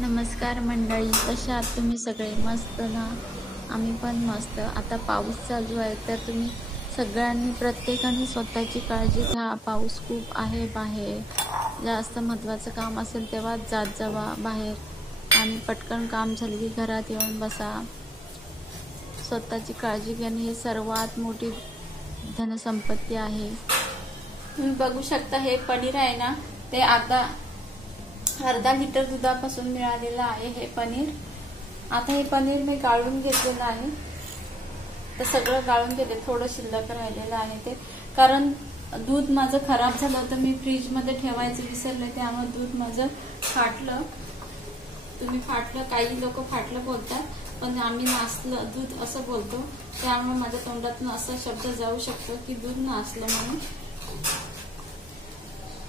नमस्कार मंडळी, कशा आहात तुम्ही सगळे? मस्त ना? आम्ही पण मस्त. आता पाऊस चालू आहे तर तुम्ही सगळ्यांनी प्रत्येकाने स्वतःची काळजी घ्या. पाऊस खूप आहे बाहेर. जास्त महत्त्वाचं काम असेल तेव्हा जात जावा बाहेर आणि पटकन काम झालं की घरात येऊन बसा. स्वतःची काळजी घेणे ही सर्वात मोठी धनसंपत्ती आहे. तुम्ही बघू शकता हे पनीर आहे ना, ते आता अर्धा लिटर दुधापासून मिळालेलं आहे हे पनीर. आता हे पनीर मी गाळून घेतलेलं आहे. तर सगळं गाळून घेते, थोडं शिल्लक राहिलेलं आहे ते, कारण दूध माझं खराब झालं होतं. मी फ्रीजमध्ये ठेवायचं विसरले, त्यामुळे दूध माझं फाटलं. तुम्ही फाटलं, काही लोक फाटलं बोलतात, पण आम्ही नासलं दूध असं बोलतो. त्यामुळे माझ्या तोंडातून असा शब्द जाऊ शकतो की दूध नासलं म्हणून.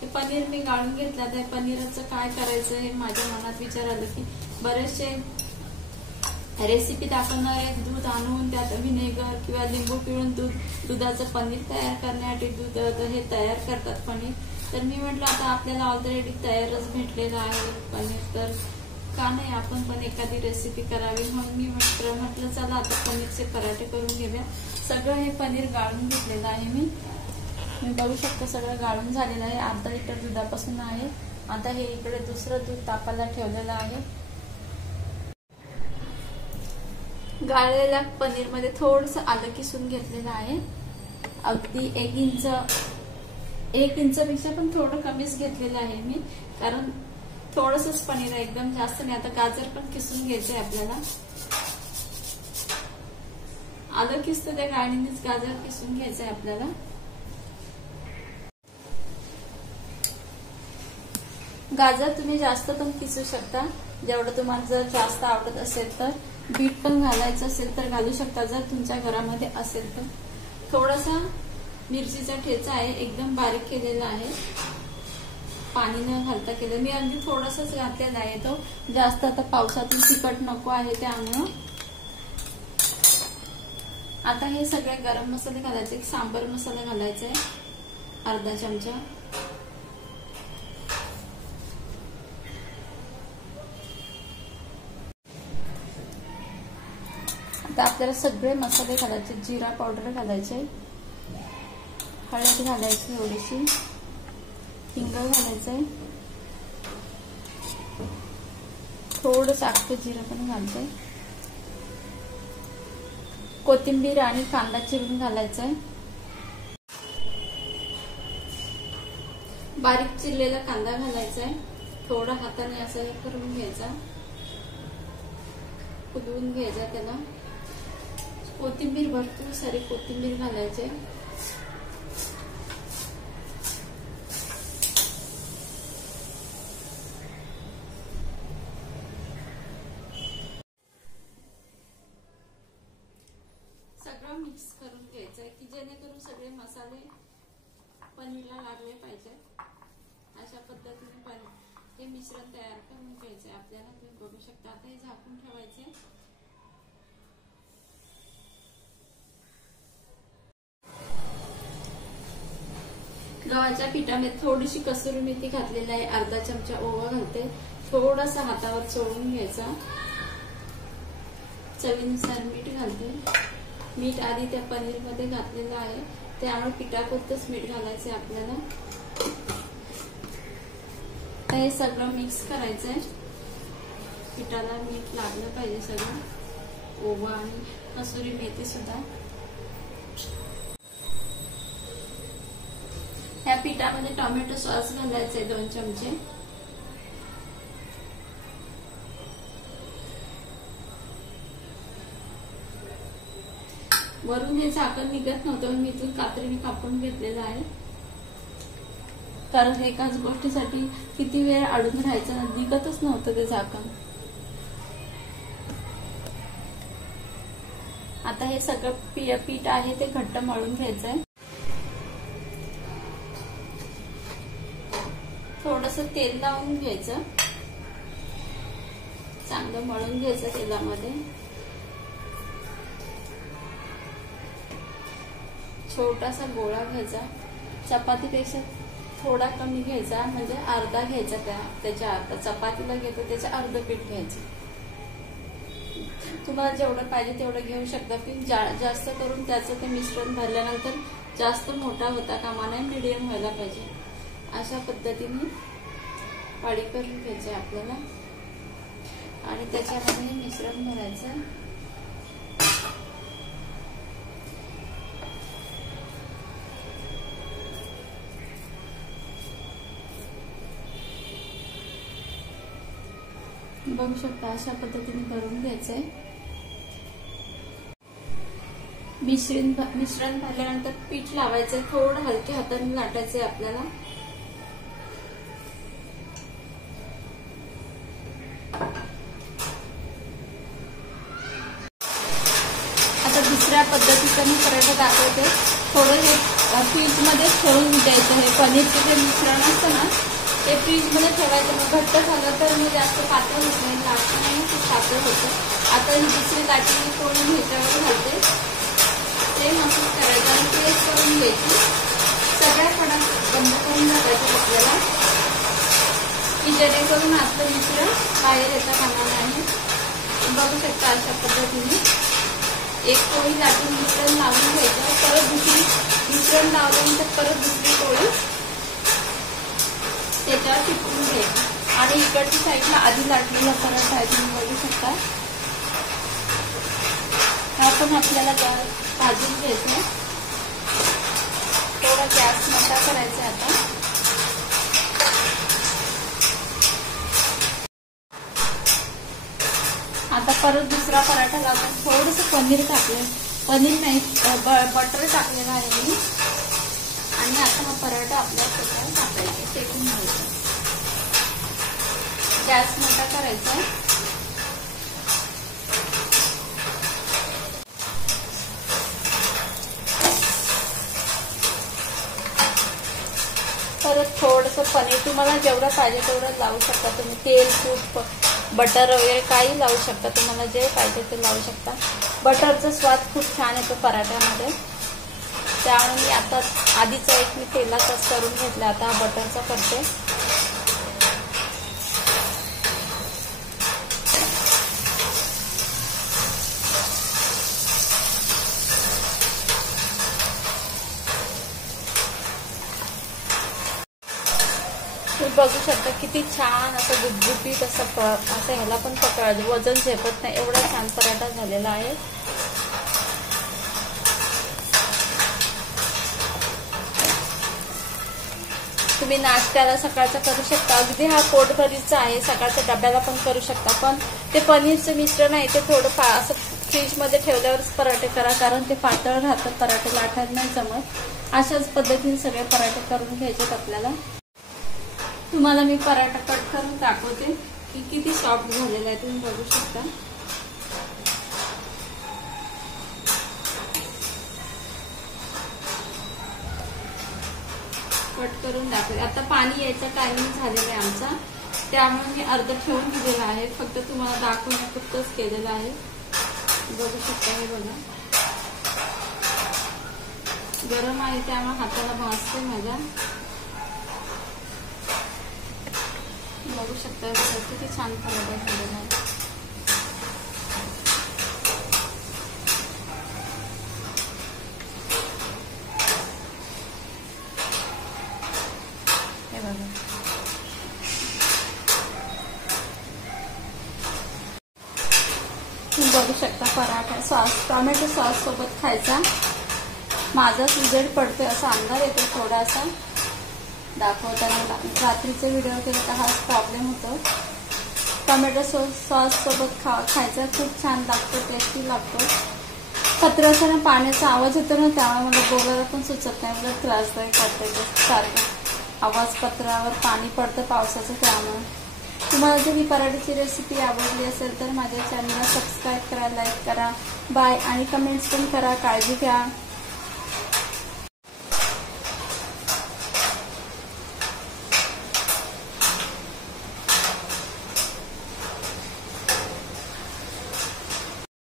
हे पनीर मी गाळून घेतलं. त्या पनीरचं काय करायचं हे माझ्या मनात विचार आलं की बरेचसे रेसिपी दाखवणारे दूध आणून त्यात व्हिनेगर किंवा लिंबू पिळून दुधाचं पनीर तयार करण्यासाठी दूध हे तयार करतात पनीर. तर मी म्हटलं आता आपल्याला ऑलरेडी तयारच भेटलेलं आहे पनीर, तर का नाही आपण पण एखादी रेसिपी करावी. म्हणून मी म्हटलं चला आता पनीरचे पराठे करून घेऊया. सगळं हे पनीर गाळून घेतलेलं आहे मी बघू शकतो. सगळं गाळून झालेलं आहे. अर्धा लिटर दुधापासून आहे. आता हे इकडे दुसरं दूध तापायला ठेवलेलं आहे. गाळलेल्या पनीर मध्ये थोडस आलं किसून घेतलेलं आहे. अगदी 1 इंच पेक्षा पण थोडं कमीच घेतलेलं आहे मी, कारण थोडंसंच पनीर आहे, एकदम जास्त नाही. आता गाजर पण किसून घ्यायचंय आपल्याला. आलं किसतं त्या गाळणीनेच गाजर किसून घ्यायचंय आपल्याला. गाजर तुम्ही जास्त पण किसू शकता, जेवढं तुम्हाला जर जास्त आवडत असेल तर. बीट पण घालायचं असेल तर घालू शकता जर तुमच्या घरामध्ये असेल तर. थोडासा मिरचीचा ठेचा आहे, एकदम बारीक केलेला आहे, पाणी न घालता केलं. मी अगदी थोडंसंच घातलेला आहे, तो जास्त आता पावसातून तिखट नको आहे त्यामुळं. आता हे सगळे गरम मसाले घालायचे. सांबर मसाला घालायचा आहे अर्धा चमचा. आता आपल्याला सगळे मसाले घालायचे. जिरा पावडर घालायचे, हळद घालायची थोडीशी, हिंग घालायचंय, थोडं साखर जिरं पण घालते, कोथिंबीर आणि कांदा चिरून घालायचंय. बारीक चिरलेला कांदा घालायचाय. थोडा हाताने असं करून घ्यायचा, फुलवून घ्यायचा त्याला. कोथिंबीर भरपूर सारी कोथिंबीर घालायचे. सगळं मिक्स करून घ्यायचंय की जेणेकरून सगळे मसाले पनीरला लागले पाहिजे. अशा पद्धतीने हे मिश्रण तयार करून घ्यायचंय आपल्याला. तुम्ही बघू शकता. आता हे झाकून ठेवायचे. गव्हाच्या पिठामध्ये थोडीशी कसुरी मेथी घातलेली आहे, अर्धा चमचा ओवा घालते, थोडासा हातावर चोळून घ्यायचा, चवीनुसार मीठ घालते. मीठ आधी त्या पनीर मध्ये घातलेलं आहे, त्यामुळे पिठापुरतंच मीठ घालायचंय आपल्याला. हे सगळं मिक्स करायचंय. पिठाला मीठ लागलं पाहिजे सगळं, ओवा आणि कसुरी मेथी सुद्धा. या पिठामध्ये टोमॅटो सॉस घालायचे 2 चमचे. वरून हे झाकण निघत नव्हतं, मी इथून कात्रीने कापून घेतलेलं आहे, कारण एकाच गोष्टीसाठी किती वेळ अडून राहायचं, निघतच नव्हतं ते झाकण. आता हे सगळं पीठ आहे ते घट्ट मळून घ्यायचंय. थोडंसं तेल लावून घ्यायचं, चांगलं मळून घ्यायचं तेलामध्ये. छोटासा गोळा घ्यायचा, चपातीपेक्षा थोडा कमी घ्यायचा, म्हणजे अर्धा घ्यायचा, त्याच्या अर्धा. चपातीला घेतो त्याच्या अर्ध पीठ घ्यायचं. तुम्हाला जेवढं पाहिजे तेवढं घेऊ शकता. पण जास्त करून त्याचं ते मिश्रण भरल्यानंतर जास्त मोठा होता कामा नये, मीडियम व्हायला पाहिजे. अशा पद्धतीने पाडी करून घ्यायची आपल्याला आणि त्याच्यामध्ये मिश्रण भरायचं. बघू शकता अशा पद्धतीने भरून घ्यायचंय. मिश्रण भरल्यानंतर पीठ लावायचंय, थोडं हलक्या हाताने लाटायचंय आपल्याला. आता दुसऱ्या पद्धतीचं मी पराठा दाखवते. थोडं हे फ्रीज मध्ये ठेवून द्यायचं. हे पनीरचं जे मिश्रण असतं ना ते फ्रीज मध्ये ठेवायचं. मग घट्ट झालं तर मी जास्त पातळ होत नाही, लाटणं नाही खूप पातळ होतं. आता ही दुसरी लाटी मी तोडून ह्याच्यावर घालते. सेम असंच करायचं आणि पेस्ट करून घ्यायची. सगळ्या कडा बंद करून टाकायचं आपल्याला, की जेणेकरून आपलं मिश्रण बाहेर येता कामा नये. बघू शकता अशा पद्धतीने एक पोळी लाटून मिश्रण लावून घ्यायचं. परत दुसरी मिश्रण लावल्यानंतर परत दुसरी पोळी त्याच्यावर चिपकून घ्यायची. आणि इकडच्या साईडला आधी लाटलेला पराठा आहे, तुम्ही बघू शकता. हा पण आपल्याला भाजून घ्यायचा. थोडा गॅस मोठा करायचा. आता परत दुसरा पराठा लावून थोडंसं पनीर टाकलं, पनीर नाही बटर टाकलेलं आहे मी. आणि आता हा पराठा आपल्या त्याच्यावर टाकायचा, शेकून घ्यायचा. गॅस मोठा करायचा. परत थोडंसं पनीर तुम्हाला जेवढं पाहिजे तेवढं लावू शकता तुम्ही. तेल, तूप, बटर वगैरे काही लावू शकता. तुम्हाला जे पाहिजे ते लावू शकता. बटरचा स्वाद खूप छान येतो पराठ्यामध्ये. त्यामुळे मी आता आधीचा एक मी तेलाचाच करून घेतला, आता हा बटरचा करते. तुम्ही बघू शकता किती छान असं गुबगुबीत असं ह्याला पण पकड वजन झेपत नाही, एवढा छान पराठा झालेला आहे. तुम्ही नाश्त्याला सकाळचा करू शकता. अगदी हा पोटभरीचा आहे, सकाळच्या डब्याला पण करू शकता. पण ते पनीरचं मिश्रण आहे ते थोडं असं फ्रीजमध्ये ठेवल्यावरच पराठे करा, कारण ते पातळ राहतं, पराठे लाटायला नाही जमत. अशाच पद्धतीने सगळे पराठे करून घ्यायचे आपल्याला. तुम्हाला मी पराठा कट करून दाखवते की किती सॉफ्ट झालेला आहे, तुम्ही बघू शकता. कट करून दाखवते. आता पाणी यायचा टायमिंग झालेला आहे आमचा, त्यामुळे मी अर्ध ठेवून दिलेला आहे. फक्त तुम्हाला दाखवण्यापुरतंच केलेलं आहे. बघू शकता. हे बघा गरम आहे त्यामुळे हाताला भाजते माझ्या. बघू शकता किती छान पराठा झालेला आहे. हे बघा तुम्ही बघू शकता पराठा सॉस, टोमॅटो सॉस सोबत खायचा. माझा उजेड पडतोय असा अंदाज येतो थोडासा दाखवताना. रात्रीचा व्हिडिओ केला तर हाच प्रॉब्लेम होतो. टोमॅटो सॉस सोबत खायचा, खूप छान लागतो, टेस्टी लागतो. पत्राचा ना पाण्याचा आवाज येतो ना, त्यामुळे मला बोलायला पण सुचत नाही, मला त्रासदायक वाटतं सारखं आवाज. पत्रावर पाणी पडतं पावसाचं, त्यामुळे. तुम्हाला जर ही पराठ्याची रेसिपी आवडली असेल तर माझ्या चॅनलला सबस्क्राईब करा, लाईक करा, बाय आणि कमेंट्स पण करा. काळजी घ्या.